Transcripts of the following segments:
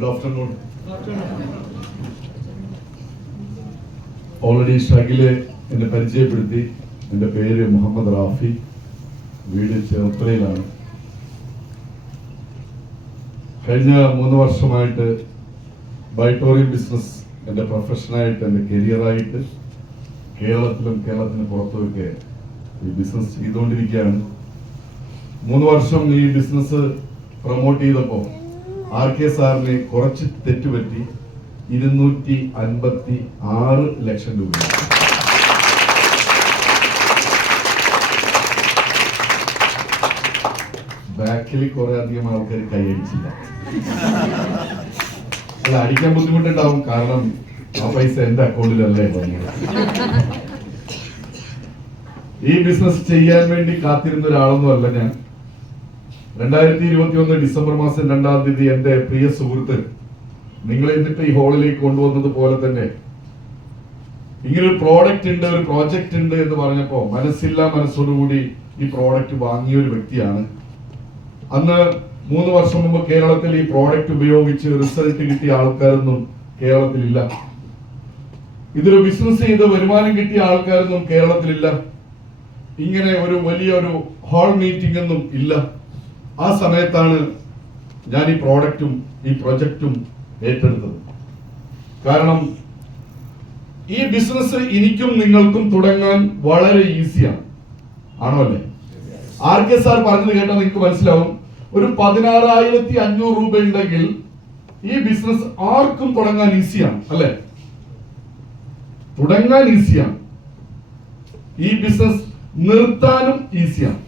Good afternoon. Already ഷകിലെ എന്നെ പരിചയപ്പെടുത്തി. എൻ്റെ പേര് മുഹമ്മദ് റാഫി, വീട് ചേർത്തലയിലാണ്. കഴിഞ്ഞ 3 വർഷമായിട്ട് ബൈറ്റോറിയം ബിസിനസ് എൻ്റെ പ്രൊഫഷനായിട്ട്, എൻ്റെ കരിയറായിട്ട് കേരളത്തിലും കേരളത്തിന് പുറത്തുമൊക്കെ ഈ ബിസിനസ് ചെയ്തുകൊണ്ടിരിക്കുകയാണ്. 3 വർഷം ഈ ബിസിനസ് പ്രൊമോട്ട് ചെയ്തപ്പോൾ RK സാറിന് കുറച്ച് തെറ്റുപറ്റി 256 ലക്ഷം രൂപ. ബാക്കിൽ കുറെ അധികം ആൾക്കാർ കൈയടിച്ചില്ല. അല്ല, അടിക്കാൻ ബുദ്ധിമുട്ടുണ്ടാവും, കാരണം ആ പൈസ എന്റെ അക്കൗണ്ടിലല്ലേ വന്നത്. ഈ ബിസിനസ് ചെയ്യാൻ വേണ്ടി കാത്തിരുന്ന ഒരാളൊന്നും അല്ല ഞാൻ. 2021 ഡിസംബർ മാസം 2-ാം തീയതി എന്റെ പ്രിയ സുഹൃത്ത് നിങ്ങൾ എന്നിട്ട് ഈ ഹോളിലേക്ക് കൊണ്ടുവന്നത് പോലെ തന്നെ ഇങ്ങനൊരു പ്രോഡക്റ്റ് ഉണ്ട്, ഒരു പ്രോജക്റ്റ് ഉണ്ട് എന്ന് പറഞ്ഞപ്പോ മനസ്സില്ലാ മനസ്സോടുകൂടി ഈ പ്രോഡക്റ്റ് വാങ്ങിയ ഒരു വ്യക്തിയാണ്. അന്ന് 3 വർഷം മുമ്പ് കേരളത്തിൽ ഈ പ്രോഡക്റ്റ് ഉപയോഗിച്ച് റിസൾട്ട് കിട്ടിയ ആൾക്കാരൊന്നും കേരളത്തിലില്ല. ഇതൊരു ബിസിനസ് ചെയ്ത് വരുമാനം കിട്ടിയ ആൾക്കാരൊന്നും കേരളത്തിലില്ല. ഇങ്ങനെ ഒരു വലിയൊരു ഹാൾ മീറ്റിംഗ് ഒന്നും ഇല്ല. ആ സമയത്താണ് ഞാൻ ഈ പ്രോഡക്റ്റും ഈ പ്രൊജക്റ്റും ഏറ്റെടുത്തത്. കാരണം ഈ ബിസിനസ് എനിക്കും നിങ്ങൾക്കും തുടങ്ങാൻ വളരെ ഈസിയാണ്. ആണോ അല്ലേ? RK സാർ പറഞ്ഞത് കേട്ടാൽ നിങ്ങൾക്ക് മനസ്സിലാവും. ഒരു 16,500 രൂപ ഉണ്ടെങ്കിൽ ഈ ബിസിനസ് ആർക്കും തുടങ്ങാൻ ഈസിയാണ്, അല്ലെ? തുടങ്ങാൻ ഈസിയാണ്. ഈ ബിസിനസ് നിർത്താനും ഈസിയാണ്.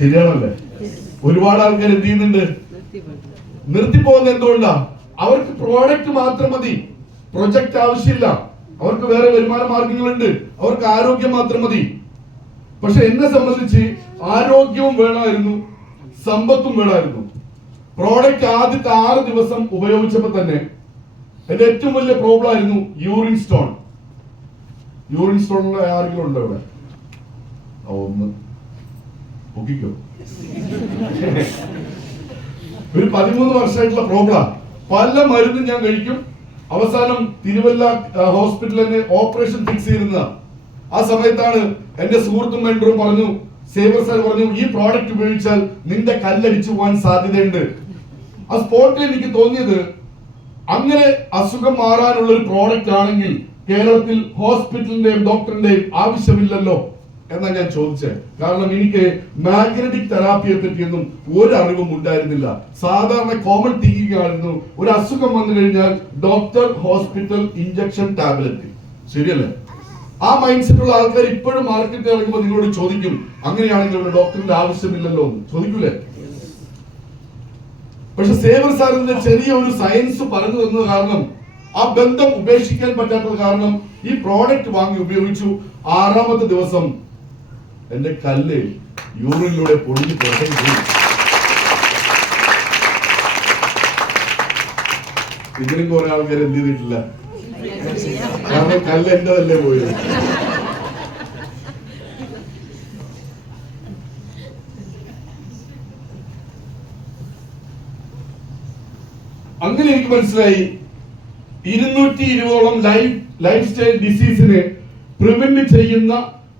ശരിയാണല്ലേ? ഒരുപാട് ആൾക്കാർ എന്ത് ചെയ്യുന്നുണ്ട്? നിർത്തിപ്പോകുന്നത് എന്തുകൊണ്ടാ? അവർക്ക് പ്രോഡക്റ്റ് മാത്രം മതി, പ്രൊജക്ട് ആവശ്യമില്ല. അവർക്ക് വേറെ വരുമാന മാർഗങ്ങളുണ്ട്, അവർക്ക് ആരോഗ്യം മാത്രം മതി. പക്ഷെ എന്നെ സംബന്ധിച്ച് ആരോഗ്യവും വേണമായിരുന്നു, സമ്പത്തും വേണമായിരുന്നു. പ്രോഡക്റ്റ് ആദ്യത്തെ 6 ദിവസം ഉപയോഗിച്ചപ്പോ തന്നെ എന്റെ ഏറ്റവും വലിയ പ്രോബ്ലം ആയിരുന്നു യൂറിൻ സ്റ്റോൺ. യൂറിൻ സ്റ്റോണിലുള്ള ആരെങ്കിലും ഉണ്ടോ ഇവിടെ? ഒന്ന് പൊക്കിക്കോ. ഒരു 13 വർഷമായിട്ടുള്ള പ്രോബ്ലം. പല മരുന്നും ഞാൻ കഴിക്കും. അവസാനം തിരുവല്ല ഹോസ്പിറ്റലിൽ ഓപ്പറേഷൻ ഫിക്സ് ചെയ്തിരുന്ന ആ സമയത്താണ് എന്റെ സുഹൃത്തും മെന്ററും പറഞ്ഞു, സേവർ സാർ പറഞ്ഞു, ഈ പ്രോഡക്റ്റ് ഉപയോഗിച്ചാൽ നിന്റെ കല്ലടിച്ചു പോകാൻ സാധ്യതയുണ്ട്. ആ സ്പോട്ടിൽ എനിക്ക് തോന്നിയത്, അങ്ങനെ അസുഖം മാറാനുള്ള ഒരു പ്രോഡക്റ്റ് ആണെങ്കിൽ കേരളത്തിൽ ഹോസ്പിറ്റലിന്റെയും ഡോക്ടറിന്റെയും ആവശ്യമില്ലല്ലോ എന്നാ ഞാൻ ചോദിച്ചത്. കാരണം എനിക്ക് മാഗ്നറ്റിക് തെറാപ്പിയെ പറ്റിയൊന്നും ഒരു അറിവും ഉണ്ടായിരുന്നില്ല. സാധാരണ കോമൺ തിങ്കിങ് ആയിരുന്നു, ഒരു അസുഖം വന്നു കഴിഞ്ഞാൽ ഡോക്ടർ, ഹോസ്പിറ്റൽ, ഇഞ്ചക്ഷൻ, ടാബ്ലറ്റ്. ശരിയല്ലേ? ആ മൈൻഡ് സെറ്റ് ഉള്ള ആൾക്കാർ ഇപ്പോഴും മാർക്കറ്റിൽ ഇറങ്ങുമ്പോൾ നിങ്ങളോട് ചോദിക്കും, അങ്ങനെയാണെങ്കിൽ ഒരു ഡോക്ടറിന്റെ ആവശ്യമില്ലല്ലോ എന്ന് ചോദിക്കൂലേ? പക്ഷെ സേവർ സാറിന്റെ ചെറിയ ഒരു സയൻസ് പറഞ്ഞു തന്നത് കാരണം, ആ ബന്ധം ഉപേക്ഷിക്കാൻ പറ്റാത്തത് കാരണം ഈ പ്രോഡക്റ്റ് വാങ്ങി ഉപയോഗിച്ചു. 6-ാമത്തെ ദിവസം എന്റെ കല്ല് യൂറിനിലൂടെ പൊടിഞ്ഞു പുറത്തേക്ക് പോയി. ഇതിനും കുറെ ആൾക്കാർ എന്ത് ചെയ്തിട്ടില്ല, കാരണം കല്ല് എന്റെതല്ലേ പോയത്. അങ്ങനെ എനിക്ക് മനസ്സിലായി 220ഓളം ലൈഫ് സ്റ്റൈൽ ഡിസീസിനെ പ്രിവെന്റ് ചെയ്യുന്ന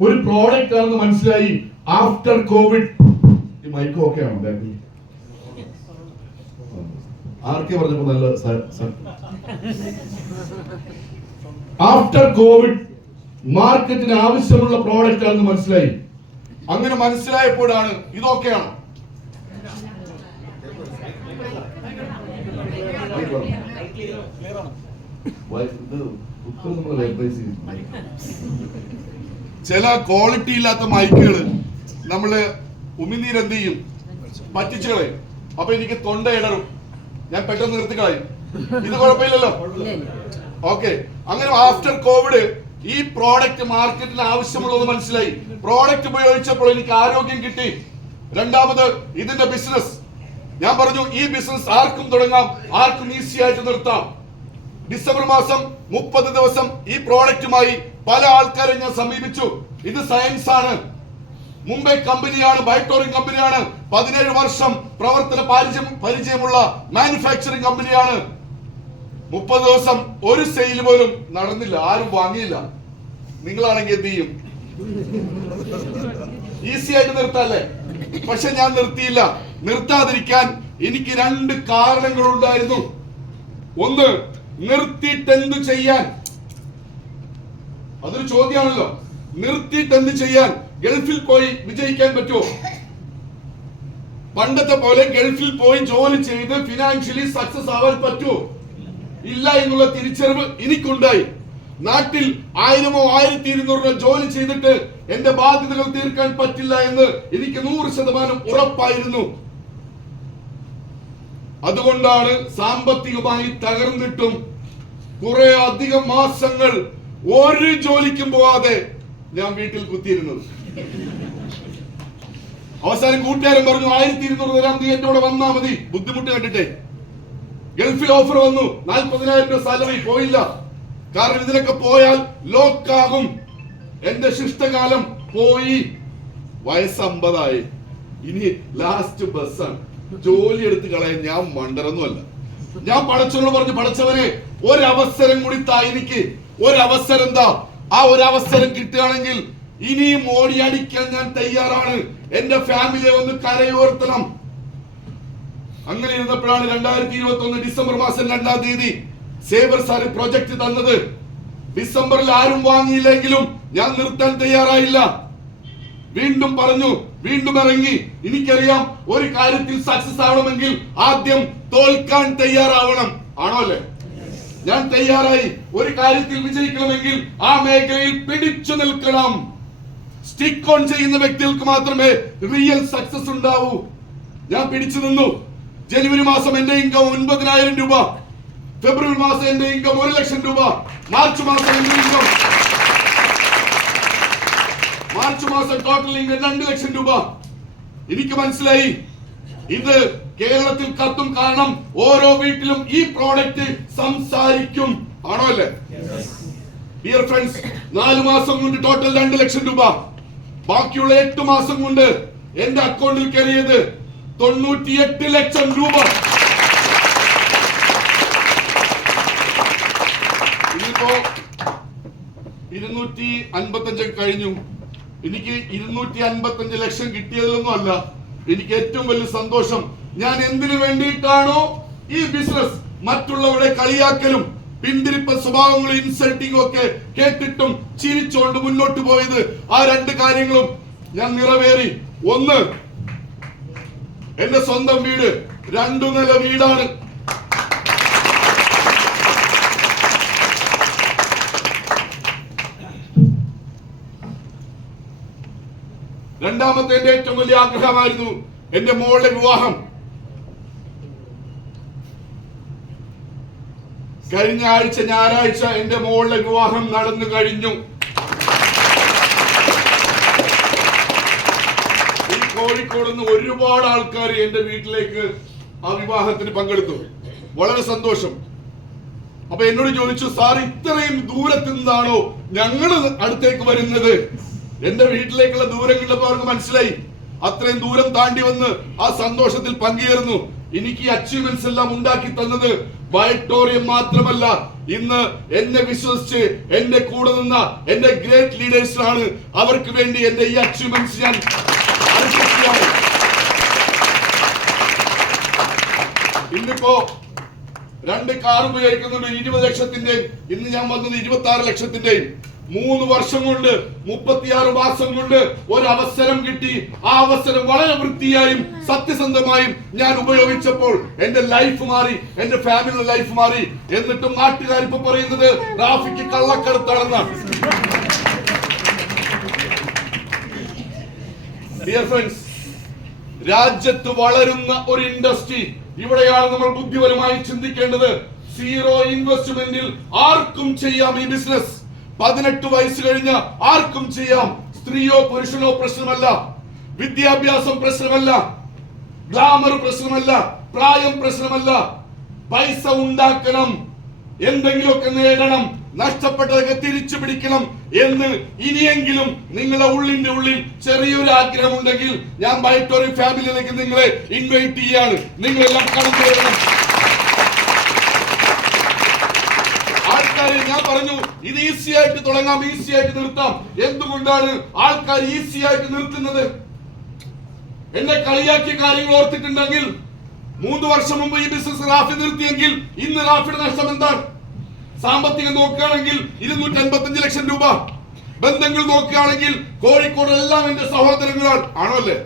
ഒരു പ്രോഡക്റ്റ് ആണെന്ന് മനസ്സിലായി. ആഫ്റ്റർ കോവിഡ്, ഈ മൈക്ക് ഓക്കെ ആണോ? RK പറഞ്ഞപ്പോ നല്ല ആഫ്റ്റർ കോവിഡ് മാർക്കറ്റിന് ആവശ്യമുള്ള പ്രോഡക്റ്റ് ആണെന്ന് മനസ്സിലായി. അങ്ങനെ മനസ്സിലായപ്പോഴാണ് ഇതൊക്കെയാണ് ചില ക്വാളിറ്റി ഇല്ലാത്ത മൈക്കുകൾ നമ്മള് ഉമിനീര് എന്ത് ചെയ്യും, പറ്റിച്ചു കളയും. അപ്പൊ എനിക്ക് തൊണ്ട ഇടറും, ഞാൻ പെട്ടെന്ന് നിർത്തിക്കളയും. ഇത് കുഴപ്പമില്ലല്ലോ, ഓക്കെ. അങ്ങനെ ആഫ്റ്റർ കോവിഡ് ഈ പ്രോഡക്റ്റ് മാർക്കറ്റിന് ആവശ്യമുള്ളത് മനസ്സിലായി. പ്രോഡക്റ്റ് ഉപയോഗിച്ചപ്പോൾ എനിക്ക് ആരോഗ്യം കിട്ടി. രണ്ടാമത് ഇതിന്റെ ബിസിനസ്, ഞാൻ പറഞ്ഞു ഈ ബിസിനസ് ആർക്കും തുടങ്ങാം, ആർക്കും ഈസി ആയിട്ട് നിർത്താം. ഡിസംബർ മാസം 30 ദിവസം ഈ പ്രോഡക്റ്റുമായി പല ആൾക്കാരെ ഞാൻ സമീപിച്ചു. ഇത് സയൻസ് ആണ്. മുംബൈ കമ്പനിയാണ്, ബയോട്ടോറിംഗ് കമ്പനിയാണ്. 17 വർഷം പ്രവർത്തന പരിചയമുള്ള മാനുഫാക്ചറിംഗ് കമ്പനിയാണ്. 30 ദിവസം ഒരു സെയിൽ പോലും നടന്നില്ല, ആരും വാങ്ങിയില്ല. നിങ്ങളാണെങ്കിൽ എന്ത് ചെയ്യും? ഈസി ആയിട്ട് നിർത്താല്ലേ? പക്ഷെ ഞാൻ നിർത്തിയില്ല. നിർത്താതിരിക്കാൻ എനിക്ക് 2 കാരണങ്ങളുണ്ടായിരുന്നു. ഒന്ന്, നിർത്തിയിട്ട് എന്ത് ചെയ്യാൻ? അതൊരു ചോദ്യമാണല്ലോ. നിർത്തിയിട്ട് എന്ത് ചെയ്യാൻ? ഗൾഫിൽ പോയി വിജയിക്കാൻ പറ്റുമോ? പണ്ടത്തെ പോലെ ഗൾഫിൽ പോയി ജോലി ചെയ്ത് ഫിനാൻഷ്യലി സക്സസ് ആവാൻ പറ്റുമോ? ഇല്ല എന്നുള്ള തിരിച്ചറിവ് എനിക്കുണ്ടായി. നാട്ടിൽ 1000 1200 ജോലി ചെയ്തിട്ട് എന്റെ ബാധ്യതകൾ തീർക്കാൻ പറ്റില്ല എന്ന് എനിക്ക് 100% ഉറപ്പായിരുന്നു. അതുകൊണ്ടാണ് സാമ്പത്തികമായി തകർന്നിട്ടും കുറെ അധികം മാസങ്ങൾ ഒരു ജോലിക്കും പോവാതെ ഞാൻ വീട്ടിൽ കുത്തിയിരുന്നത്. അവസാനം കൂട്ടുകാരൻ പറഞ്ഞു 1200 തരാം, നീ എന്റെ കൂടെ വന്നാ മതി, ബുദ്ധിമുട്ട് കണ്ടിട്ടേ. ഗൾഫിൽ ഓഫർ വന്നു, 40,000 രൂപ സാലറി. പോയില്ല, കാരണം ഇതിനൊക്കെ പോയാൽ ലോക്കാകും. എന്റെ ശിഷ്ടകാലം പോയി. വയസ്സ് 50 ഇനി ലാസ്റ്റ് ബസ്സാണ്. ജോലി എടുത്ത് കളയാൻ ഞാൻ മണ്ടരൊന്നുമല്ല. ഞാൻ പടച്ചോട് പറഞ്ഞു, പടച്ചവനെ ഒരവസരം കൂടി താ എനിക്ക്. ഒരവസരം എന്താ? ആ ഒരവസരം കിട്ടുകയാണെങ്കിൽ ഇനിയും ഓടിയടിക്കാൻ ഞാൻ തയ്യാറാണ്. എന്റെ ഫാമിലിയെ ഒന്ന് കരയോർത്തണം. അങ്ങനെ ഇരുന്നപ്പോഴാണ് 2021 ഡിസംബർ മാസം 2-ാം തീയതി സേവർ സാറ് പ്രൊജക്ട് തന്നത്. ഡിസംബറിൽ ആരും വാങ്ങിയില്ലെങ്കിലും ഞാൻ നിർത്താൻ തയ്യാറായില്ല. വീണ്ടും പറഞ്ഞു, വീണ്ടും ഇറങ്ങി. എനിക്കറിയാം ഒരു കാര്യത്തിൽ സക്സസ് ആവണമെങ്കിൽ ആദ്യം തോൽക്കാൻ തയ്യാറാവണം. ആണോ അല്ലേ? ഞാൻ തയ്യാറായി. ഒരു കാര്യത്തിൽ വിജയിക്കണമെങ്കിൽ ആ മേഖലയിൽ പിടിച്ചു നിൽക്കണം. സ്റ്റിക്ക് ഓൺ ചെയ്യുന്ന വ്യക്തികൾക്ക് മാത്രമേ റിയൽ സക്സസ് ഉണ്ടാവൂ. ഞാൻ പിടിച്ചു നിന്നു. ജനുവരി മാസം എന്റെ ഇൻകം 9,000 രൂപ, ഫെബ്രുവരി മാസം എന്റെ ഇൻകം 1,00,000 രൂപ, മാർച്ച് മാസം എന്റെ ഇൻകം ടോട്ടൽ ഇൻകം 2,00,000 രൂപ. എനിക്ക് മനസ്സിലായി ഇത് കേരളത്തിൽ കത്തും. കാരണം ഓരോ വീട്ടിലും ഈ പ്രോഡക്റ്റ് സംസാരിക്കും. ആണോ അല്ലേ? ഡിയർ ഫ്രണ്ട്സ്, 4 മാസം കൊണ്ട് ടോട്ടൽ 2,00,000 രൂപ. ബാക്കിയുള്ള 8 മാസം കൊണ്ട് എന്റെ അക്കൗണ്ടിൽ കയറിയത് 98 ലക്ഷം രൂപ. ഇനിയിപ്പോ 255 കഴിഞ്ഞു. എനിക്ക് 255 ലക്ഷം കിട്ടിയതിലൊന്നും അല്ല എനിക്ക് ഏറ്റവും വലിയ സന്തോഷം. ഞാൻ എന്തിനു വേണ്ടിയിട്ടാണോ ഈ ബിസിനസ്, മറ്റുള്ളവരുടെ കളിയാക്കലും പിന്തിരിപ്പ സ്വഭാവങ്ങളും ഇൻസൾട്ടിങ്ങും ഒക്കെ കേട്ടിട്ടും ചിരിച്ചുകൊണ്ട് മുന്നോട്ട് പോയത്, ആ 2 കാര്യങ്ങളും ഞാൻ നിറവേറി. ഒന്ന്, എന്റെ സ്വന്തം വീട് 2 നില വീടാണ്. രണ്ടാമത്തെ എന്റെ ഏറ്റവും വലിയ ആഗ്രഹമായിരുന്നു എന്റെ മോളുടെ വിവാഹം. കഴിഞ്ഞ ആഴ്ച ഞായറാഴ്ച എന്റെ മോളുടെ വിവാഹം നടന്നു കഴിഞ്ഞു. ഈ കോഴിക്കോട് നിന്ന് ഒരുപാട് ആൾക്കാർ എന്റെ വീട്ടിലേക്ക് ആ വിവാഹത്തിന് പങ്കെടുത്തു. വളരെ സന്തോഷം. അപ്പൊ എന്നോട് ചോദിച്ചു, സാർ ഇത്രയും ദൂരത്തു നിന്നാണോ ഞങ്ങൾ അടുത്തേക്ക് വരുന്നത്? എന്റെ വീട്ടിലേക്കുള്ള ദൂരം കണ്ടപ്പോ അവർക്ക് മനസ്സിലായി അത്രയും ദൂരം താണ്ടി വന്ന് ആ സന്തോഷത്തിൽ പങ്കുചേർന്നു. എനിക്ക് ഈ അച്ചീവ്മെന്റ്സ് എല്ലാം ഉണ്ടാക്കി തന്നത് ബയോട്ടോറിയം മാത്രമല്ല, ഇന്ന് എന്നെ വിശ്വസിച്ച് എന്റെ കൂടെ നിന്ന എന്റെ ഗ്രേറ്റ് ലീഡേഴ്സ് ആണ്. അവർക്ക് വേണ്ടി എന്റെ ഈ അച്ചീവ്മെന്റ്സ് ഞാൻ അർപ്പിക്കുകയാണ്. ഇന്നിപ്പോ 2 കാർ ഉപയോഗിക്കുന്നുണ്ട്, 20 ലക്ഷത്തിന്റെയും. ഇന്ന് ഞാൻ വന്നത് 26 ലക്ഷത്തിന്റെയും. 3 വർഷം കൊണ്ട് 36 മാസം കൊണ്ട് ഒരു അവസരം കിട്ടി. ആ അവസരം വളരെ വൃത്തിയായും സത്യസന്ധമായും ഞാൻ ഉപയോഗിച്ചപ്പോൾ എന്റെ ലൈഫ് മാറി, എന്റെ ഫാമിലിയുടെ ലൈഫ് മാറി. എന്നിട്ടും നാട്ടുകാർ ഇപ്പൊ പറയുന്നത് റാഫിക്ക് കള്ളക്കടത്താണെന്നാണ്. ഡിയർ ഫ്രണ്ട്സ്, രാജ്യത്ത് വളരുന്ന ഒരു ഇൻഡസ്ട്രി, ഇവിടെയാണ് നമ്മൾ ബുദ്ധിപരമായി ചിന്തിക്കേണ്ടത്. 0 ഇൻവെസ്റ്റ്മെന്റിൽ ആർക്കും ചെയ്യാം ഈ ബിസിനസ്. 18 വയസ്സ് കഴിഞ്ഞ ആർക്കും ചെയ്യാം. സ്ത്രീയോ പുരുഷനോ പ്രശ്നമല്ല, വിദ്യാഭ്യാസം പ്രശ്നമല്ല, ഗ്ലാമർ പ്രശ്നമല്ല, പ്രായം പ്രശ്നമല്ല. പൈസ ഉണ്ടാക്കണം. എന്തെങ്കിലുമൊക്കെ നേടണം, നഷ്ടപ്പെട്ടതൊക്കെ തിരിച്ചു പിടിക്കണം എന്ന് ഇനിയെങ്കിലും നിങ്ങളുടെ ഉള്ളിന്റെ ഉള്ളിൽ ചെറിയൊരു ആഗ്രഹമുണ്ടെങ്കിൽ ഞാൻ ബൈറ്റോറി ഫാമിലിയിലേക്ക് നിങ്ങളെ ഇൻവൈറ്റ് ചെയ്യാണ്. നിങ്ങളെല്ലാം കടന്നു വരണം. ആൾക്കാരെ ഞാൻ പറഞ്ഞു, ഇത് ഈസി ആയിട്ട് തുടങ്ങാം, ഈസി ആയിട്ട് നിർത്താം. എന്തുകൊണ്ടാണ് ആൾക്കാർ ഈസി ആയിട്ട് നിർത്തുന്നത്? എന്നെ കളിയാക്കിയ കാര്യങ്ങൾ ഓർത്തിട്ടുണ്ടെങ്കിൽ 3 വർഷം മുമ്പ് ഈ ബിസിനസ് റാഫി നിർത്തിയെങ്കിൽ ഇന്ന് റാഫിയുടെ നഷ്ടം എന്താണ്? സാമ്പത്തികം നോക്കുകയാണെങ്കിൽ 255 ലക്ഷം രൂപ. ബന്ധങ്ങൾ നോക്കുകയാണെങ്കിൽ കോഴിക്കോട് എല്ലാം എന്റെ സഹോദരങ്ങളാണ്, ആണോ അല്ലേ?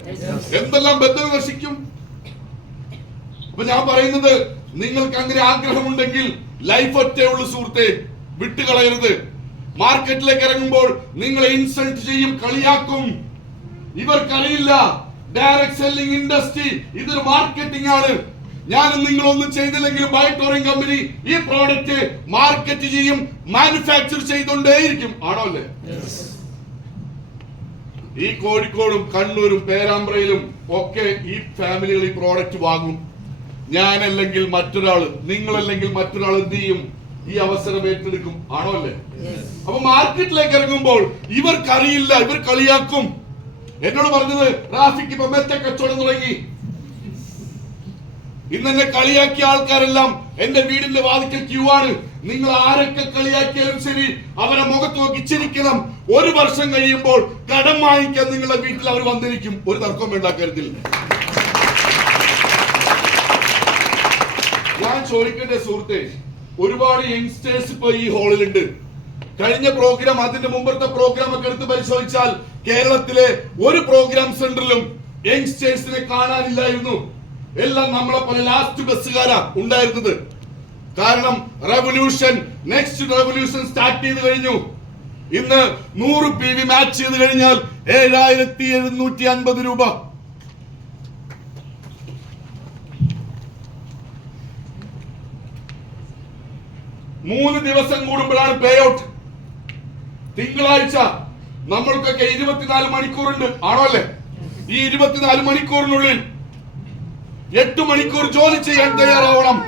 എന്തെല്ലാം ബന്ധങ്ങൾ നശിക്കും. അപ്പൊ ഞാൻ പറയുന്നത്, നിങ്ങൾക്ക് അങ്ങനെ ആഗ്രഹമുണ്ടെങ്കിൽ ലൈഫ് ഒറ്റയുള്ളൂ സുഹൃത്തെ, വിട്ടുകളയരുത്. മാർക്കറ്റിലേക്ക് ഇറങ്ങുമ്പോൾ നിങ്ങളെ ഇൻസൾട്ട് ചെയ്യും, കളിയാക്കും. ഇവർക്കറിയില്ല ഡയറക്ട് സെല്ലിംഗ് ഇൻഡസ്ട്രി ഇതൊരു മാർക്കറ്റിംഗ് ആണ്. ഞാനും നിങ്ങളൊന്നും ചെയ്തില്ലെങ്കിലും ബൈറ്റോറിയം കമ്പനി ഈ പ്രോഡക്റ്റ് മാർക്കറ്റ് ചെയ്യും, മാനുഫാക്ചർ ചെയ്തുകൊണ്ടേയിരിക്കും, ആണോ അല്ലേ? ഈ കോഴിക്കോടും കണ്ണൂരും പേരാമ്പ്രയിലും ഒക്കെ ഈ ഫാമിലികൾ ഈ പ്രോഡക്റ്റ് വാങ്ങും. ഞാനല്ലെങ്കിൽ മറ്റൊരാൾ, നിങ്ങളല്ലെങ്കിൽ മറ്റൊരാൾ എന്ത് ചെയ്യും? ഈ അവസരം ഏറ്റെടുക്കും, ആണോ അല്ലേ? അപ്പൊ മാർക്കറ്റിലേക്ക് ഇറങ്ങുമ്പോൾ ഇവർക്കറിയില്ല, ഇവർ കളിയാക്കും. എന്നോട് പറഞ്ഞത്, റാഫിക്ക് ഇപ്പൊ മെത്ത കച്ചവടം തുടങ്ങി. ഇന്ന് എന്നെ കളിയാക്കിയ ആൾക്കാരെല്ലാം എന്റെ വീടിന്റെ വാതിക്കൽ ക്യൂ ആണ്. നിങ്ങൾ ആരൊക്കെ കളിയാക്കിയാലും ശരി, അവരെ മുഖത്ത് നോക്കി ചിരിക്കണം. 1 വർഷം കഴിയുമ്പോൾ കടം വാങ്ങിക്കാൻ നിങ്ങളുടെ വീട്ടിൽ അവർ വന്നിരിക്കും. ഒരു തർക്കം വേണ്ട കാര്യത്തിൽ. ഞാൻ ചോദിക്കട്ടെ സുഹൃത്തെ, ഒരുപാട് യങ്സ്റ്റേഴ്സ് ഇപ്പൊ ഈ ഹാളിലുണ്ട്. കഴിഞ്ഞ പ്രോഗ്രാം, അതിന്റെ മുമ്പത്തെ പ്രോഗ്രാം ഒക്കെ എടുത്ത് പരിശോധിച്ചാൽ കേരളത്തിലെ ഒരു പ്രോഗ്രാം സെന്ററിലും യങ്സ്റ്റേഴ്സിനെ കാണാനില്ലായിരുന്നു. എല്ലാം നമ്മളെ പോലെ ലാസ്റ്റ് ബസ്സുകാരാ ഉണ്ടായിരുന്നത്. കാരണം റെവല്യൂഷൻ, നെക്സ്റ്റ് റെവല്യൂഷൻ സ്റ്റാർട്ട് ചെയ്ത് കഴിഞ്ഞു. ഇന്ന് 100 PV മാച്ച് ചെയ്ത് കഴിഞ്ഞാൽ 7750 രൂപ. മൂന്ന് ദിവസം കൂടുമ്പോഴാണ് പേ ഔട്ട്. തിങ്കളാഴ്ച നമ്മൾക്കൊക്കെ 24 മണിക്കൂറുണ്ട്, ആണോ അല്ലേ? ഈ 24 മണിക്കൂറിനുള്ളിൽ 8 മണിക്കൂർ ജോലി ചെയ്യാൻ തയ്യാറാവണം.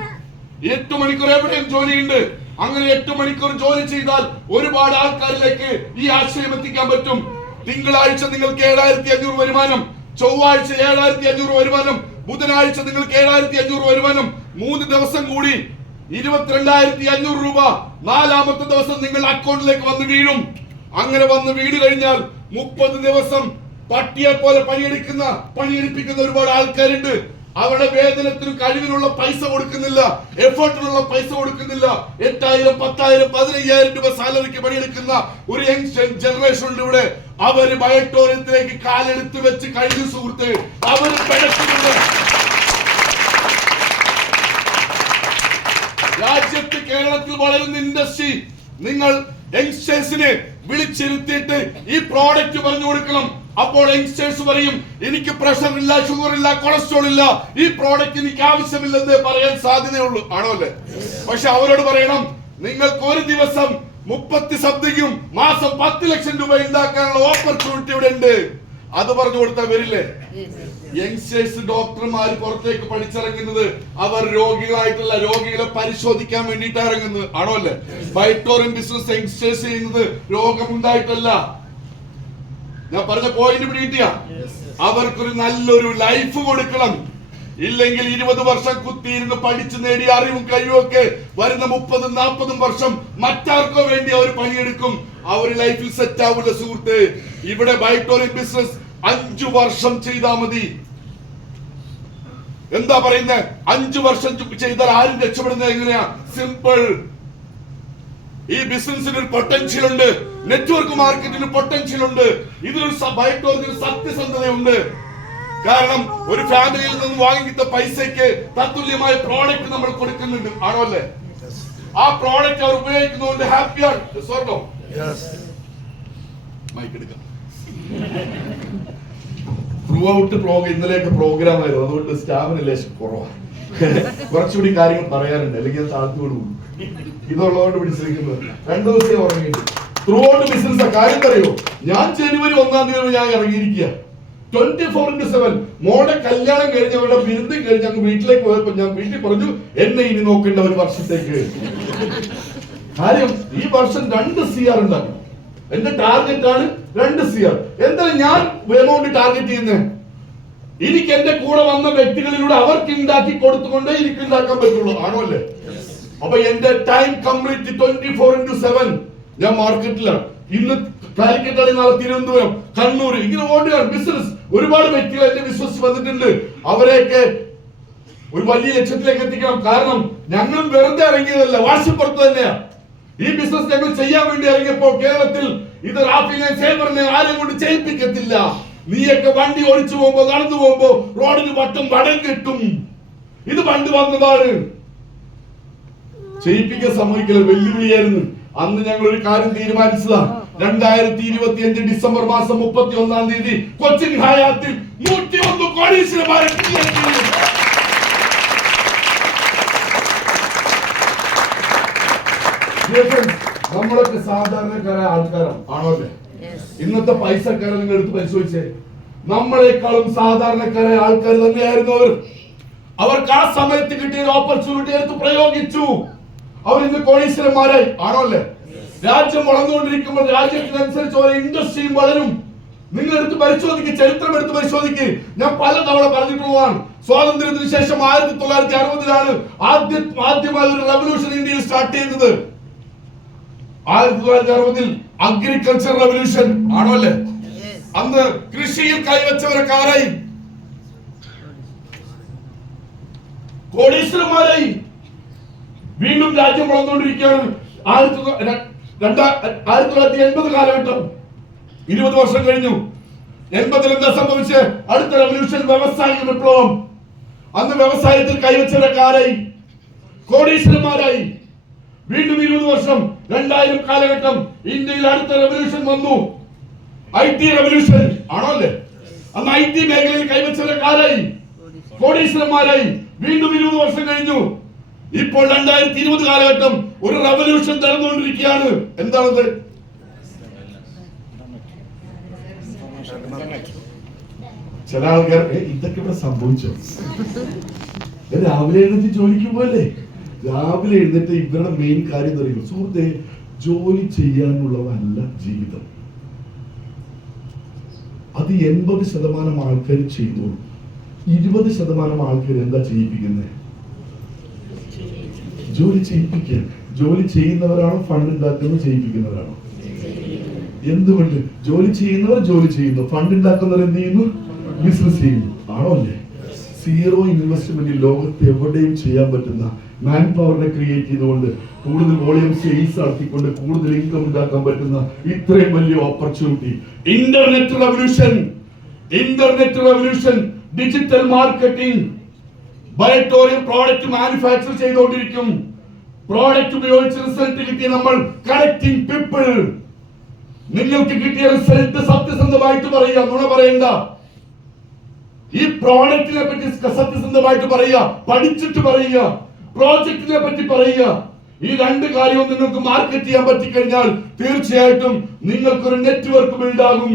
8 മണിക്കൂർ എവിടെയും ജോലിയുണ്ട്. അങ്ങനെ 8 മണിക്കൂർ ജോലി ചെയ്താൽ ഒരുപാട് ആൾക്കാരിലേക്ക് ഈ ആശയം എത്തിക്കാൻ പറ്റും. തിങ്കളാഴ്ച നിങ്ങൾക്ക് 7500 വരുമാനം, ചൊവ്വാഴ്ച 7500 വരുമാനം, ബുധനാഴ്ച നിങ്ങൾക്ക് 7500 വരുമാനം. 3 ദിവസം കൂടി 22,500 രൂപ. 4ാമത്തെ ദിവസം നിങ്ങളുടെ അക്കൗണ്ടിലേക്ക് വന്ന് വീഴും. അങ്ങനെ വന്ന് വീട് കഴിഞ്ഞാൽ 30 ദിവസം പട്ടിയെ പോലെ പണിയെടുപ്പിക്കുന്ന ഒരുപാട് ആൾക്കാരുണ്ട്. അവരുടെ വേതനത്തിനും കഴിവിനുള്ള പൈസ കൊടുക്കുന്നില്ല, എഫേർട്ടിനുള്ള പൈസ കൊടുക്കുന്നില്ല. 8,000, 10,000, 15,000 രൂപ സാലറിക്ക് പണിയെടുക്കുന്ന ഒരു യങ് ജനറേഷൻ ഉണ്ട് ഇവിടെ. അവര് ബയോട്ടോറിയത്തിലേക്ക് കാലെടുത്ത് വെച്ച് കഴിഞ്ഞു സുഹൃത്ത്. അവര് പിഴക്കുന്നുണ്ട്. രാജ്യത്ത് കേരളത്തിൽ വളരുന്ന ഇൻഡസ്ട്രി നിങ്ങൾ യങ്സ്റ്റേഴ്സിനെ വിളിച്ചിരുത്തിയിട്ട് ഈ പ്രോഡക്റ്റ് പറഞ്ഞു കൊടുക്കണം. അപ്പോൾ യങ്സ്റ്റേഴ്സ് പറയും, എനിക്ക് പ്രഷർ ഇല്ല, ഷുഗർ ഇല്ല, കൊളസ്ട്രോൾ ഇല്ല, ഈ പ്രോഡക്റ്റ് എനിക്ക് ആവശ്യമില്ലെന്ന് പറയാൻ സാധ്യതയുള്ളൂ, ആണോ അല്ലേ? പക്ഷെ അവരോട് പറയണം, നിങ്ങൾക്ക് ഒരു ദിവസം 30 something മാസം 10 ലക്ഷം രൂപ ഉണ്ടാക്കാനുള്ള ഓപ്പർച്യൂണിറ്റി ഇവിടെ ഉണ്ട്. അത് പറഞ്ഞു കൊടുത്താൽ വരില്ലേ? യങ്സ്റ്റേഴ്സ് ഡോക്ടർമാര് പുറത്തേക്ക് പഠിച്ചിറങ്ങുന്നത് അവർ രോഗികളായിട്ടുള്ള രോഗികളെ പരിശോധിക്കാൻ വേണ്ടിയിട്ട് ഇറങ്ങുന്നത്, ആണോ അല്ലേ? ബൈറ്റോറിയം ബിസിനസ് യങ്സ്റ്റേഴ്സ് ചെയ്യുന്നത് രോഗമുണ്ടായിട്ടല്ല. ഞാൻ പറഞ്ഞ പോയിന്റ് പിടികിട്ടിയ, അവർക്കൊരു നല്ലൊരു ലൈഫ് കൊടുക്കണം. ഇല്ലെങ്കിൽ 20 വർഷം കുത്തിയിരുന്ന് പഠിച്ചു നേടിയ അറിവും കഴിവൊക്കെ വരുന്ന 30-40 വർഷം മറ്റാർക്കോ വേണ്ടി അവർ പണിയെടുക്കും. അവർ ലൈഫിൽ സെറ്റ് ആവില്ല സുഹൃത്ത്. ഇവിടെ ബൈറ്റോറിയം ബിസിനസ് 5 വർഷം ചെയ്താൽ മതി. എന്താ പറയുന്നത്? 5 വർഷം ചെയ്താൽ ആരും രക്ഷപ്പെടുന്നത് എങ്ങനെയാ? സിമ്പിൾ. ഈ ബിസിനസിന് ഒരു പൊട്ടൻഷ്യൽ ഉണ്ട്, നെറ്റ്വർക്ക് മാർക്കറ്റിന് പൊട്ടൻഷ്യൽ ഉണ്ട്. ഇതിനൊരു ബൈറ്റോറിയത്തിന് സത്യസന്ധതയുണ്ട്. കാരണം ഒരു ഫാമിലിയിൽ നിന്ന് വാങ്ങിക്കുന്ന പൈസയ്ക്ക് തത്തുല്യമായ പ്രോഡക്റ്റ് നമ്മൾ കൊടുക്കുന്നുണ്ട്, ആണോ അല്ലേ? ആ പ്രോഡക്റ്റ് അവർ ഉപയോഗിക്കുന്നതുകൊണ്ട് ഹാപ്പിയാണ്. സ്വർഗം മൈക്കെടുക്കാം. ത്രൂ ഔട്ട് ഇന്നലെയൊക്കെ പ്രോഗ്രാം ആയിരുന്നു, അതുകൊണ്ട് സ്റ്റാഫിന് ലേശം കുറവാണ്. കുറച്ചുകൂടി കാര്യങ്ങൾ പറയാറുണ്ട്, അല്ലെങ്കിൽ താഴ്ത്തോട് കൂടും. ഇതുള്ളതുകൊണ്ട് പിടിച്ചിരിക്കുന്നത് 2 ദിവസം ഉറങ്ങിയിട്ട് ത്രൂ ഔട്ട് ബിസിനസ്. കാര്യം അറിയോ, ഞാൻ ജനുവരി 1-ാം തീയതി ഞാൻ ഇറങ്ങിയിരിക്കുക. 24/7. മോളുടെ കല്യാണം കഴിഞ്ഞ് അവരുടെ വിരുന്ന് കഴിഞ്ഞ് അങ്ങ് വീട്ടിലേക്ക് പോയപ്പോ ഞാൻ വീട്ടിൽ പറഞ്ഞു, എന്നെ ഇനി നോക്കേണ്ട ഒരു വർഷത്തേക്ക്. കാര്യം ഈ വർഷം 2 CR ഉണ്ടാക്കണം. എന്റെ ടാർഗറ്റ് ആണ് 2 CR. എന്തായാലും ഞാൻ എമൗണ്ട് ടാർഗറ്റ് ചെയ്യുന്നത് എനിക്ക് എന്റെ കൂടെ വന്ന വ്യക്തികളിലൂടെ അവർക്ക് ഉണ്ടാക്കി കൊടുത്തുകൊണ്ടേ എനിക്ക് ഉണ്ടാക്കാൻ പറ്റുള്ളൂ. ആണോ അല്ലേ? അപ്പൊ എന്റെ ടൈം കംപ്ലീറ്റ് 24/7 ഞാൻ മാർക്കറ്റിലാണ്. ഇന്ന് കാലിക്കറ്റാണ്, നാളെ തിരുവനന്തപുരം, കണ്ണൂർ, ഇങ്ങനെ ഓടുകയാണ് ബിസിനസ്. ഒരുപാട് വ്യക്തികൾ എന്നെ വിശ്വസിച്ച് വന്നിട്ടുണ്ട്. അവരെയൊക്കെ ഒരു വലിയ ലക്ഷ്യത്തിലേക്ക് എത്തിക്കണം. കാരണം ഞങ്ങൾ വെറുതെ ഇറങ്ങിയതല്ല, വാശിപ്പുറത്ത് തന്നെയാ ഈ ബിസിനസ് ഞങ്ങൾ ചെയ്യാൻ വേണ്ടി ഇറങ്ങിയപ്പോ കേരളത്തിൽ ഇത് റാഫിനെ സേവറിനെ ആരും കൊണ്ട് ചെയ്യിപ്പിക്കത്തില്ല. നീയൊക്കെ വണ്ടി ഓടിച്ചു പോകുമ്പോ, നടന്നു പോകുമ്പോ റോഡിന് വട്ടം വടം കെട്ടും. ഇത് പണ്ട് വന്നതാണ്. ചെയ്യിപ്പിക്കാൻ സമ്മതിക്കല വെല്ലുവിളിയായിരുന്നു. അന്ന് ഞങ്ങൾ ഒരു കാര്യം തീരുമാനിച്ചതാ. 2025 ഡിസംബർ മാസം 31-ാം തീയതി കൊച്ചിൻ ഹയാത്തിൽ 101 കോടീശ്വരന്മാരെ നമ്മളൊക്കെ സാധാരണക്കാരായ ആൾക്കാരാണ്. ആണോ അല്ലേ? ഇന്നത്തെ പൈസക്കാരെ നിങ്ങൾ എടുത്ത് പരിശോധിച്ചേ. നമ്മളെക്കാളും സാധാരണക്കാരായ ആൾക്കാർ തന്നെയായിരുന്നു അവർ. അവർക്ക് ആ സമയത്ത് കിട്ടിയ ഓപ്പർച്യൂണിറ്റി എടുത്ത് പ്രയോഗിച്ചു. അവർ ഇന്ന് കോടീശ്വരന്മാരായി. ആണോ അല്ലേ? രാജ്യം വളർന്നുകൊണ്ടിരിക്കുമ്പോൾ രാജ്യത്തിനനുസരിച്ച് ഓരോ ഇൻഡസ്ട്രിയും വളരും. നിങ്ങൾ എടുത്ത് പരിശോധിക്കുക, ചരിത്രം എടുത്ത് പരിശോധിക്കുക. ഞാൻ പല തവണ പറഞ്ഞിട്ടുള്ളതാണ്. സ്വാതന്ത്ര്യത്തിന് ശേഷം 1960-ലാണ് ആദ്യമായി ഒരു റവല്യൂഷൻ ഇന്ത്യയിൽ സ്റ്റാർട്ട് ചെയ്യുന്നത്. 1960-ൽ അഗ്രികൾച്ചർ റവല്യൂഷൻ. ആണോ അല്ലേ? അന്ന് കൃഷിയിൽ കൈവച്ചവരൊക്കെ ആരായി? കോടീശ്വരന്മാരായി. വീണ്ടും രാജ്യം വളർന്നുകൊണ്ടിരിക്കുകയാണ്. 1980 കാലഘട്ടം 20 വർഷം കഴിഞ്ഞു. 80-ൽ എന്താ സംഭവിച്ച്? അടുത്ത റവല്യൂഷൻ വ്യവസായ വിപ്ലവം. അന്ന് വ്യവസായത്തിൽ കൈവച്ചവരൊക്കെ ആരായി? കോടീശ്വരന്മാരായി. വീണ്ടും 20 വർഷം 2000 കാലഘട്ടം ഇന്ത്യയിൽ അടുത്ത റവല്യൂഷൻ വന്നു, IT റവല്യൂഷൻ. ആണോ അല്ലേ? അന്ന് IT മേഖലയിൽ കൈവച്ചവരൊക്കെ ആരായി? കോടീശ്വരന്മാരായി. വീണ്ടും 20 വർഷം കഴിഞ്ഞു. ഇപ്പോൾ 2020 കാലഘട്ടം ഒരു റവല്യൂഷൻ നടന്നുകൊണ്ടിരിക്കുകയാണ്. എന്താണത്? ചില ആൾക്കാർ ഇതൊക്കെ ഇവിടെ സംഭവിച്ചോ? രാവിലെ എഴുന്നേറ്റ് ജോലിക്ക് പോയല്ലേ? രാവിലെ എഴുന്നേറ്റ് ഇവരുടെ മെയിൻ കാര്യം അറിയുമോ സുഹൃത്തെ? ജോലി ചെയ്യാനുള്ളതല്ല ജീവിതം. അത് 80% ആൾക്കാർ ചെയ്തോളൂ. 20% ആൾക്കാർ എന്താ ചെയ്യിപ്പിക്കുന്നത്? ജോലി ചെയ്യിപ്പിക്കുക. ജോലി ചെയ്യുന്നവരാണോ ഫണ്ട് ഉണ്ടാക്കുന്നത്? ചെയ്യിപ്പിക്കുന്നവരാണോ? എന്തുകൊണ്ട്? ജോലി ചെയ്യുന്നവർ ജോലി ചെയ്യുന്നു, ഫണ്ട് ഉണ്ടാക്കുന്നവർ എന്ത് ചെയ്യുന്നു? ബിസിനസ് ചെയ്യുന്നു. ആണോ അല്ലേ? 0 ഇൻവെസ്റ്റ്മെന്റ് ലോകത്ത് എവിടെയും ചെയ്യാൻ പറ്റുന്ന മാൻ പവറിനെ ക്രിയേറ്റ് ചെയ്തുകൊണ്ട് കൂടുതൽ വോളിയം സെയിൽസ് നടത്തിക്കൊണ്ട് കൂടുതൽ ഇൻകം ഉണ്ടാക്കാൻ പറ്റുന്ന ഇത്രയും വലിയ opportunity. Internet revolution, digital marketing. ബയോട്ടോറിയം പ്രോഡക്റ്റ് മാനുഫാക്ചർ ചെയ്തുകൊണ്ടിരിക്കും. പ്രോഡക്റ്റ് ഉപയോഗിച്ച് റിസൾട്ട് കിട്ടിയ നമ്മൾ കണക്റ്റിംഗ് പീപ്പിൾ. നിങ്ങൾക്ക് കിട്ടിയ റിസൾട്ട് സത്യസന്ധമായിട്ട് പറയുക, നുണ പറയണ്ട. ഈ പ്രോഡക്റ്റിനെ പറ്റി സത്യസന്ധമായിട്ട് പറയുക, പഠിച്ചിട്ട് പറയുക, പ്രോജക്റ്റിനെ പറ്റി പറയുക. ഈ 2 കാര്യവും നിങ്ങൾക്ക് മാർക്കറ്റ് ചെയ്യാൻ പറ്റിക്കഴിഞ്ഞാൽ തീർച്ചയായിട്ടും നിങ്ങൾക്കൊരു നെറ്റ്വർക്ക് ബിൽഡ് ആകും.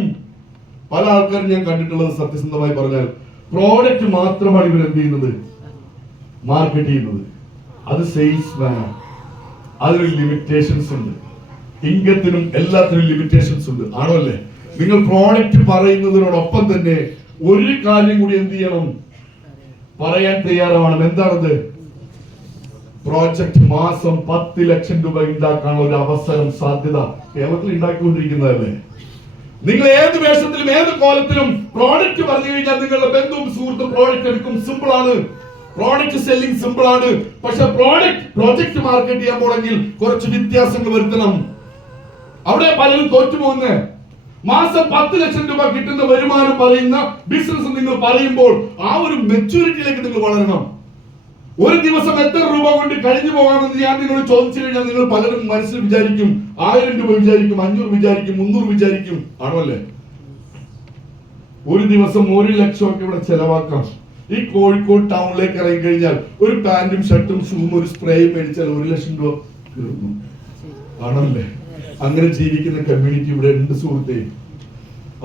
പല ആൾക്കാരും ഞാൻ കണ്ടിട്ടുള്ളത് സത്യസന്ധമായി പറഞ്ഞാൽ പ്രോഡക്റ്റ് മാത്രമാണ് ഇവർ എന്ത് ചെയ്യുന്നത്? മാർക്കറ്റ് ചെയ്യുന്നത്. അത് സെയിൽസ് മാനാണ്. അതിന് ലിമിറ്റേഷൻസ് ഉണ്ട്. ഇൻകത്തിനും എല്ലാത്തിനും ലിമിറ്റേഷൻസ് ഉണ്ട്. ആണോ അല്ലേ? നിങ്ങൾ പ്രോഡക്റ്റ് പറയുന്നതിനോടൊപ്പം തന്നെ ഒരു കാര്യം കൂടി എന്ത് ചെയ്യണം? പറയാൻ തയ്യാറാവണം. എന്താണത്? പ്രോജക്റ്റ് മാസം 10 ലക്ഷം രൂപ ഉണ്ടാക്കാനുള്ള ഒരു അവസരം, സാധ്യത കേരളത്തിൽ ഉണ്ടാക്കിക്കൊണ്ടിരിക്കുന്നതല്ലേ? നിങ്ങൾ ഏത് വേഷത്തിലും ഏത് കോലത്തിലും പ്രോഡക്റ്റ് പറഞ്ഞു കഴിഞ്ഞാൽ നിങ്ങളുടെ ബന്ധുവും സുഹൃത്തും പ്രോഡക്റ്റ് എടുക്കും. സിമ്പിൾ ആണ്. പ്രോഡക്റ്റ് സെല്ലിംഗ് സിമ്പിൾ ആണ്. പക്ഷെ പ്രോജക്റ്റ് മാർക്കറ്റ് ചെയ്യാൻ പോണെങ്കിൽ കുറച്ച് വ്യത്യാസങ്ങൾ വരുത്തണം. അവിടെ പലരും തോറ്റുപോകുന്നേ. മാസം 10 ലക്ഷം രൂപ കിട്ടുന്ന വരുമാനം പറയുന്ന ബിസിനസ് നിങ്ങൾ പറയുമ്പോൾ ആ ഒരു മെച്യൂരിറ്റിയിലേക്ക് നിങ്ങൾ വളരണം. ഒരു ദിവസം എത്ര രൂപ കൊണ്ട് കഴിഞ്ഞു പോകാമെന്ന് ഞാൻ നിങ്ങളോട് ചോദിച്ചു കഴിഞ്ഞാൽ നിങ്ങൾ പലരും മനസ്സിൽ വിചാരിക്കും 1000 രൂപ വിചാരിക്കും, 500 വിചാരിക്കും, 300 വിചാരിക്കും. ആണോ അല്ലേ? ഒരു ദിവസം 1 ലക്ഷം ഒക്കെ ഇവിടെ ചെലവാക്കാം. ഈ കോഴിക്കോട് ടൗണിലേക്ക് ഇറങ്ങി കഴിഞ്ഞാൽ ഒരു പാന്റും ഷർട്ടും ഷൂവും ഒരു സ്പ്രേയും മേടിച്ചാൽ 1 ലക്ഷം രൂപ തീർന്നു. ആണല്ലേ? അങ്ങനെ ജീവിക്കുന്ന കമ്മ്യൂണിറ്റി ഇവിടെ ഉണ്ട് സുഹൃത്തേ.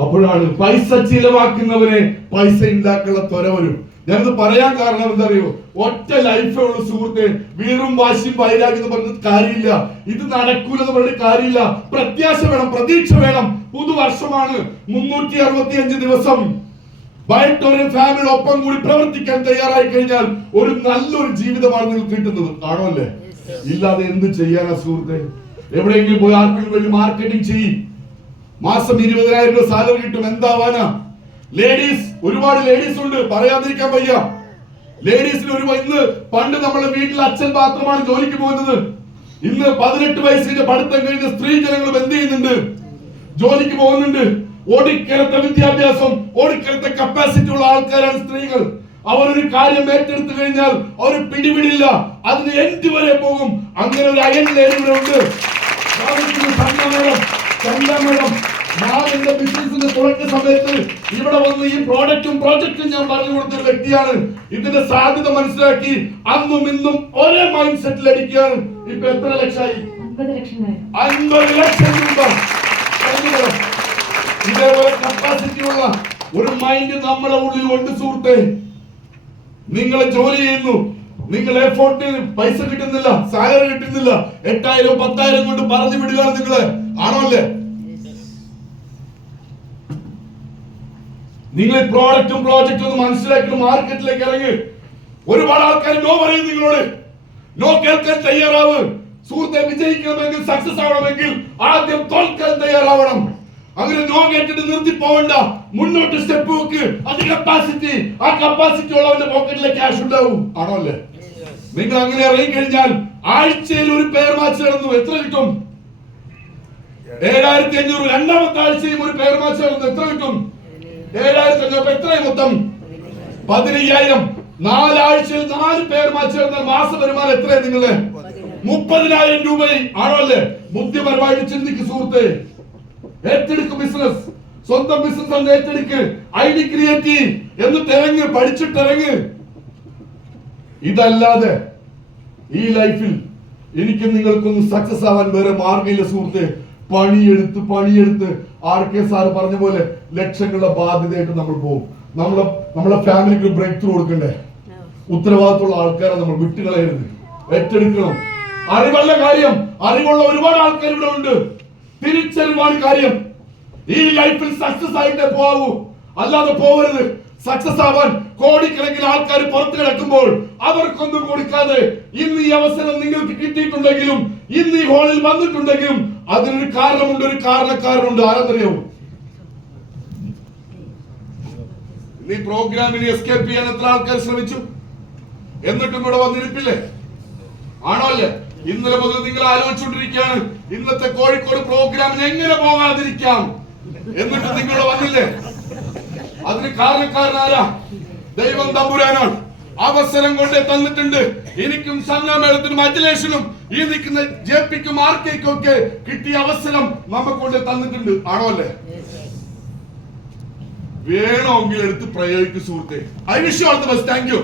അപ്പോഴാണ് പൈസ ചിലവാക്കുന്നവനെ പൈസ ഉണ്ടാക്കാനുള്ള ത്വര വരും. ഞാനത് പറയാൻ കാരണം എന്താ അറിയോ, ഒറ്റ ലൈഫേ ഉള്ളൂ സുഹൃത്തെ. വീറും വാശിയും വൈരാഗ്യം എന്ന് പറഞ്ഞിട്ട് കാര്യമില്ല, ഇത് നടക്കൂലെന്ന് പറഞ്ഞിട്ട് കാര്യമില്ല. പ്രത്യാശ വേണം, പ്രതീക്ഷ വേണം. പുതുവർഷമാണ്, 365 ദിവസം വൈകിട്ടോരം ഫാമിലി ഒപ്പം കൂടി പ്രവർത്തിക്കാൻ തയ്യാറായി കഴിഞ്ഞാൽ ഒരു നല്ലൊരു ജീവിതമാണ് നിങ്ങൾക്ക് കിട്ടുന്നത്. ആണോ അല്ലേ? ഇല്ലാതെ എന്ത് ചെയ്യാനാ സുഹൃത്തെ? എവിടെയെങ്കിലും പോയി ആർക്കെങ്കിലും വേണ്ടി മാർക്കറ്റിംഗ് ചെയ്യും, മാസം 20,000 രൂപ സാലറി കിട്ടും, എന്താവാനാ? ലേഡീസ്, ഒരുപാട് ലേഡീസ് ഉണ്ട്, പറയാതിരിക്കാൻ വയ്യ. ലേഡീസിന് ഇന്ന് പണ്ട് നമ്മുടെ വീട്ടിൽ അച്ഛൻ മാത്രമാണ് ജോലിക്ക് പോകുന്നത്. ഇന്ന് 18 വയസ്സിന്റെ പഠിത്തം കഴിഞ്ഞ സ്ത്രീ ജനങ്ങളും എന്ത് ചെയ്യുന്നുണ്ട്? ജോലിക്ക് പോകുന്നുണ്ട്. ഓടിക്കലത്തെ വിദ്യാഭ്യാസം, ഓടിക്കലത്തെ കപ്പാസിറ്റി ഉള്ള ആൾക്കാരാണ് സ്ത്രീകൾ. അവരൊരു കാര്യം ഏറ്റെടുത്തു കഴിഞ്ഞാൽ അവർ പിടിപിടില്ല, അതിന് എൻഡ് വരെ പോകും. അങ്ങനെ ഒരു അയൺ ലേഡി ഇവിടെ ഉണ്ട്. ഞാൻ എന്റെ ബിസിനസിന്റെ തുടക്ക സമയത്ത് ഇവിടെ വന്ന് ഈ പ്രോഡക്റ്റും പ്രോജക്റ്റും ഞാൻ പറഞ്ഞു കൊടുത്ത വ്യക്തിയാണ്. ഇതിന്റെ സാധ്യത മനസ്സിലാക്കി അന്നും ഇന്നും ഒരേ മൈൻഡ് സെറ്റിൽ അടിക്കുകയാണ്. ഇപ്പൊ എത്ര ലക്ഷമായി? 50 ലക്ഷം രൂപ. ഇതേപോലെ കപ്പാസിറ്റി ഉള്ള ഒരു മൈൻഡ് നമ്മളെ ഉള്ളിൽ ഉണ്ട് സുഹൃത്തെ. നിങ്ങൾ ജോലി ചെയ്യുന്നു, നിങ്ങൾ എഫോർട്ടിന് പൈസ കിട്ടുന്നില്ല, സാലറി കിട്ടുന്നില്ല, 8,000 10,000 കൊണ്ട് പറഞ്ഞു വിടുകയാണ് നിങ്ങള്. ആണോ അല്ലേ? നിങ്ങൾ പ്രോഡക്റ്റും പ്രോജക്റ്റും ഒന്ന് മനസ്സിലാക്കി മാർക്കറ്റിലേക്ക് ഇറങ്ങി. ഒരുപാട് ആൾക്കാർ നോ പറയും നിങ്ങളോട്. നോ കേൾക്കാൻ തയ്യാറാവ് സുഹൃത്തെ. വിജയിക്കണമെങ്കിൽ, സക്സസ് ആവണമെങ്കിൽ ആദ്യം തോൽക്കാൻ തയ്യാറാവണം. അങ്ങനെ നോ കേട്ടിട്ട് നിർത്തി പോവണ്ട, മുന്നോട്ട് സ്റ്റെപ്പ് വെക്ക്. അത് കപ്പാസിറ്റി, ആ കപ്പാസിറ്റി ഉള്ളവന്റെ പോക്കറ്റിലെ ക്യാഷ് ഉണ്ടാവും. ആണോ അല്ലേ? നിങ്ങൾ അങ്ങനെ ഇറങ്ങിക്കഴിഞ്ഞാൽ ആഴ്ചയിൽ ഒരു പെയർ മാച്ച് നടന്നു, എത്ര കിട്ടും? 7,500. രണ്ടാമത്തെ ആഴ്ചയും ഒരു പെയർ മാച്ച് നടന്നു, എത്ര കിട്ടും? 7,500. എത്രയും മൊത്തം 15,000. 4 ആഴ്ചയിൽ 4 പെയർ മാച്ച് നടന്നാൽ മാസ വരുമാനം എത്രയാണ് നിങ്ങള്? 30,000 രൂപയും. ആണോ അല്ലേ? ബുദ്ധിപരമായിട്ട് ചിന്തിക്ക് സുഹൃത്തെ. ഏറ്റെടുക്ക് ബിസിനസ്, സ്വന്തം ബിസിനസ് ഏറ്റെടുക്ക്, ഐഡി ക്രിയേറ്റ് എന്നിട്ട് ഇറങ്ങ്, പഠിച്ചിട്ടിറങ്ങ്. ഇതല്ലാതെ ഈ ലൈഫിൽ എനിക്ക് നിങ്ങൾക്കൊന്നും സക്സസ് ആവാൻ വേറെ മാർഗമില്ല സുഹൃത്തെ. പണിയെടുത്ത് ആർക്കെ സാർ പറഞ്ഞ പോലെ ലക്ഷങ്ങളുടെ ബാധ്യതയായിട്ട് നമ്മൾ പോകും. നമ്മളെ ഫാമിലിക്ക് ബ്രേക്ക് ത്രൂ കൊടുക്കണ്ടേ? ഉത്തരവാദിത്തമുള്ള ആൾക്കാരെ നമ്മൾ വിട്ടുകളയരുത്, ഏറ്റെടുക്കണം. അറിവുള്ള കാര്യം, അറിവുള്ള ഒരുപാട് ആൾക്കാർ ഇവിടെ ഉണ്ട്. തിരിച്ചറിവാണ് കാര്യം. ഈ ലൈഫിൽ സക്സസ് ആയിട്ടേ പോവൂ, അല്ലാതെ പോവരുത്. സക്സസ് ആവാൻ കോടിക്കണക്കിന് ആൾക്കാർ പുറത്തു കിടക്കുമ്പോൾ അവർക്കൊന്നും കൊടുക്കാതെ ഇന്ന് ഈ അവസരം നിങ്ങൾക്ക് കിട്ടിയിട്ടുണ്ടെങ്കിലും, ഇന്ന് ഈ ഹോളിൽ വന്നിട്ടുണ്ടെങ്കിലും അതിനൊരു കാരണമുണ്ട്, ഒരു കാരണക്കാരനുണ്ട്. ആരെന്നറിയാവൂ? ഈ പ്രോഗ്രാമിനെ എസ്കേപ്പ് ചെയ്യാൻ എത്ര ആൾക്കാർ ശ്രമിച്ചു, എന്നിട്ടും ഇവിടെ വന്നിരിപ്പില്ലേ? ആണോ അല്ലേ? ഇന്നലെ മുതൽ നിങ്ങൾ ആലോചിച്ചുകൊണ്ടിരിക്കുകയാണ് ഇന്നത്തെ കോഴിക്കോട് പ്രോഗ്രാമിന് എങ്ങനെ പോകാതിരിക്കാം, എന്നിട്ട് നിങ്ങൾ വന്നില്ലേ? അതിന് കാരണക്കാരനാരാ? ദൈവം തമ്പുരാനാണ്. അവസരം കൊണ്ടേ തന്നിട്ടുണ്ട്. എനിക്കും സംഘമേളത്തിനും അഖിലേഷിനും ഈ നിൽക്കുന്ന ജെപിക്കും ആർക്കേക്കും ഒക്കെ കിട്ടിയ അവസരം നമുക്ക് കൊണ്ട് തന്നിട്ടുണ്ട്. ആണോ അല്ലേ? വേണമെങ്കിൽ എടുത്ത് പ്രയോഗിക്കും സുഹൃത്തെ. I wish you all the best. Thank you.